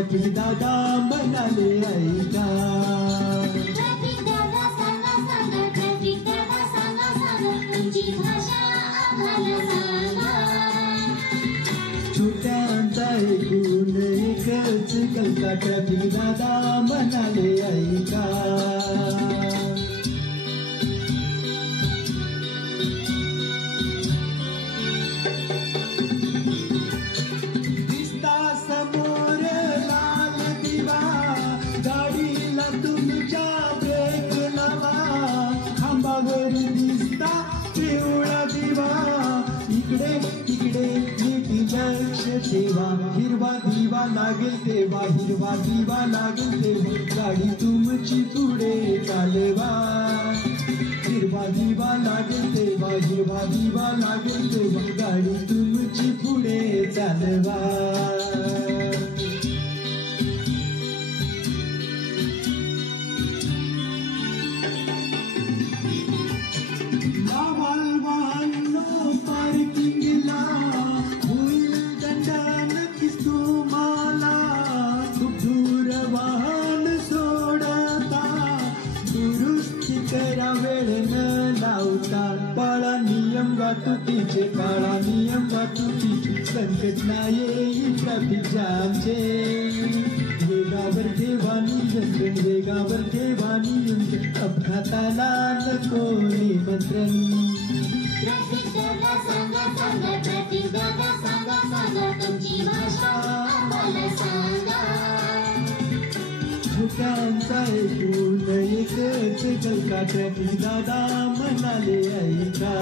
Traffic दादा म्हणाले ऐका. ट्रॅफिक दादा सांगा सांगा, ट्रॅफिक दादा सांगा सांगा, तुमची भाषा आम्हाला सांगा. छोट्यांचा ऐकून एकच कल्का, ट्रॅफिक दादा म्हणाले ऐका. दिसता पिवळा दिवा, इकडे तिकडे नीट लक्ष ठेवा. हिरवा दिवा लागेल तेव्हा, हिरवा दिवा लागेल तेव्हा गाडी तुमची पुढे चालवा. हिरवा दिवा लागेल तेव्हा, हिरवा दिवा लागेल तेव्हा गाडी तुमची पुढे चालवा. पार्किंगला होईल दंड नक्कीच तुम्हाला. खूप दूर वाहन सोडता, दुरुस्ती करा वेळ न लावता. पाळा नियम वाहतुकीचे, पाळा नियम वाहतुकीचे, संकट नाही येईल ट्रॅफिक जामचे. वेगावर ठेवा नियंत्रण, वेगावर ठेवा नियंत्रण, अपघाताला नको निमंत्रण. ट्रॅफिक दादा सांगा सांगा, ट्रॅफिक दादा सांगा सांगा, तुमची भाषा आम्हाला सांगा. छोट्यांचा ऐकून एकच कल्का, ट्रॅफिक दादा म्हणाले ऐका.